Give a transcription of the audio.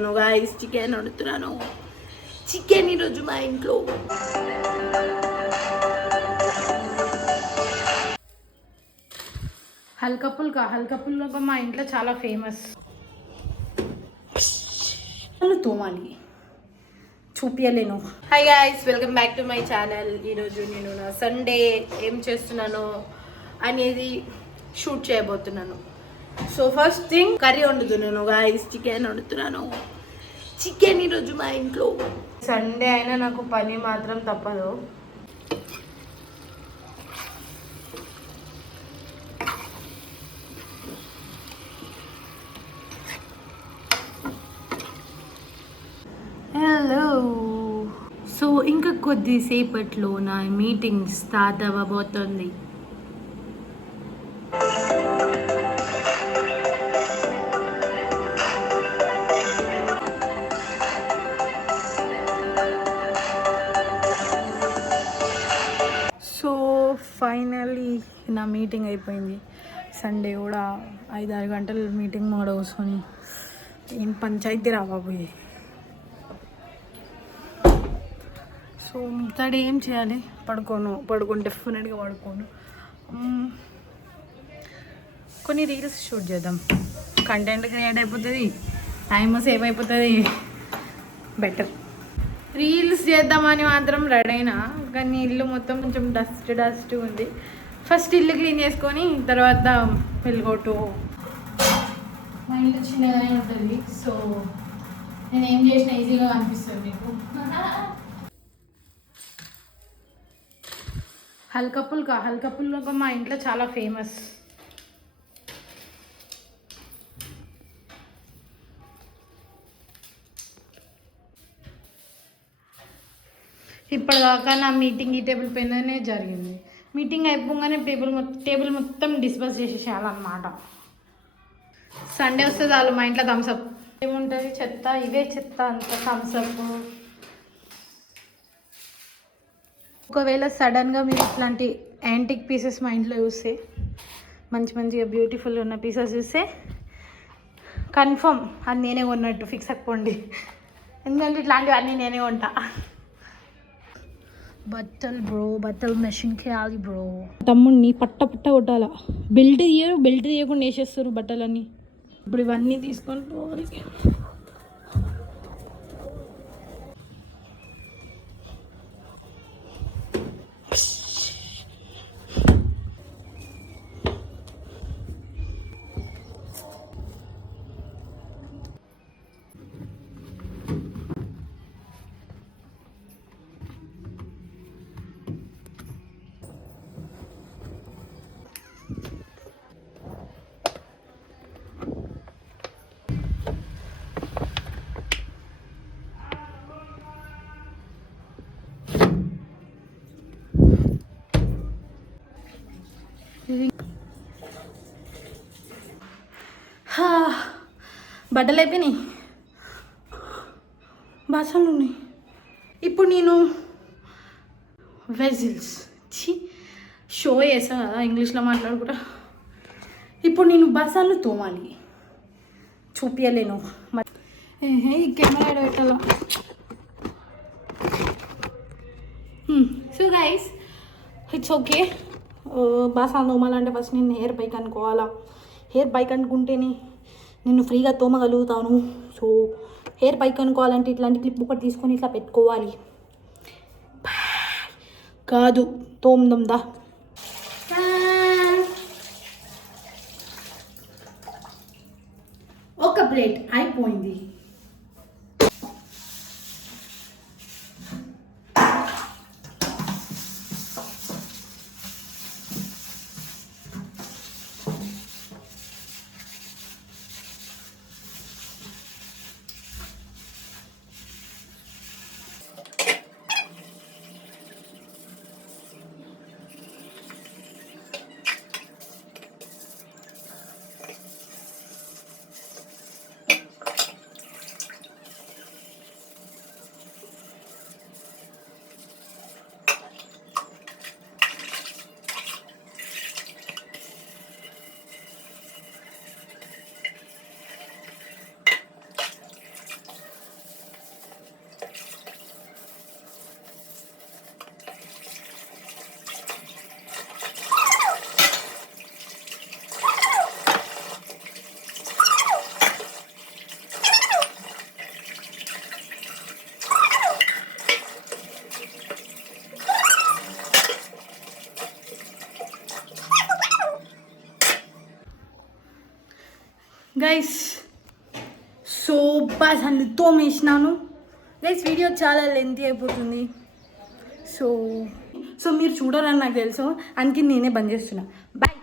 వండుతున్నాను guys, chicken వండుతున్నాను. Chicken ఈరోజు మా ఇంట్లో. హల్కా పుల్కా మా ఇంట్లో చాలా ఫేమస్. తోమాలి, చూపించలేను. Hi guys, welcome back to my channel. ఈరోజు నేను నా సండే ఏం చేస్తున్నాను అనేది షూట్ చేయబోతున్నాను. సో ఫస్ట్ థింగ్ కర్రీ వండుతున్నాను గాయ్స్, చికెన్ వండుతున్నాను. చికెన్ ఈరోజు మా ఇంట్లో. సండే అయినా నాకు పని మాత్రం తప్పదు. హలో. సో ఇంకా కొద్దిసేపట్లో నా మీటింగ్ స్టార్ట్ అవ్వబోతుంది. సో ఫైనల్లీ నా మీటింగ్ అయిపోయింది. సండే కూడా 5-6 గంటలు మీటింగ్ మోడ కూర్చొని ఏం పంచాయతీ రాబోయే. సో మిగతాడు ఏం చేయాలి, పడుకోను డెఫినెట్గా పడుకోను. కొన్ని రీల్స్ షూట్ చేద్దాం, కంటెంట్ క్రియేట్ అయిపోతుంది, టైమ్ సేవ్ అయిపోతుంది. బెటర్ రీల్స్ చేద్దామని మాత్రం రెడీ అయినా, కానీ ఇల్లు మొత్తం కొంచెం డస్ట్ ఉంది. ఫస్ట్ ఇల్లు క్లీన్ చేసుకొని తర్వాత వెళ్ళగొట్టు. మా ఇంట్లో చిన్నగానే ఉంటుంది, సో నేను ఏం చేసినా ఈజీగా అనిపిస్తుంది మీకు. హల్కా పుల్కా మా ఇంట్లో చాలా ఫేమస్. ఇప్పటిదాకా నా మీటింగ్ ఈ టేబుల్ పైననే జరిగింది. మీటింగ్ అయిపోగానే టేబుల్ మొత్తం డిస్పస్ చేసేసేయాలన్నమాట. సండే వస్తే చాలు మా ఇంట్లో థమ్స్అప్. ఏముంటుంది, చెత్త, ఇవే చెత్త అంత థమ్స్అప్. ఒకవేళ సడన్గా మీరు ఇట్లాంటి యాంటిక్ పీసెస్ మా ఇంట్లో చూస్తే, మంచిగా బ్యూటిఫుల్ ఉన్న పీసెస్ చూస్తే కన్ఫర్మ్ అది నేనే కొన్నట్టు ఫిక్స్ అయిపోండి. ఎందుకంటే ఇట్లాంటివన్నీ నేనే కొంటా. బట్టలు మెషిన్ చేయాలి బ్రో. తమ్ముడిని పట్ట కొట్టాల. బెల్ట్ తీయకుండా వేసేస్తారు బట్టలన్నీ. ఇప్పుడు ఇవన్నీ తీసుకొని పోవాలి. బట్టలు అయిపోయినాయి, బాసనలు ఉన్నాయి. ఇప్పుడు నేను వెజిల్స్ షో చేసా కదా ఇంగ్లీష్లో మాట్లాడుకుంటా. ఇప్పుడు నేను బాసనలు తోమాలి, చూపించలేను. ఈ కెమెరా పెట్టాల. So guys, it's okay. బాసనలు తోమాలంటే ఫస్ట్ నేను హెయిర్ బైక్ అనుకోవాలా. హెయిర్ బైక్ అనుకుంటేనే నేను ఫ్రీగా తోమగలుగుతాను. సో హెయిర్ బైక్ అనుకోవాలంటే ఇట్లాంటి క్లిప్ ఒకటి తీసుకొని ఇట్లా పెట్టుకోవాలి. కాదు, తోమ్దా. ఒక ప్లేట్ అయిపోయింది. గైస్ సో బాస్ అన్ని తోమేసినాను గైస్. వీడియో చాలా లెంతీ అయిపోతుంది. సో మీరు చూడాలని నాకు తెలుసు, అందుకే నేనే బంద్ చేస్తున్నా. బాయ్.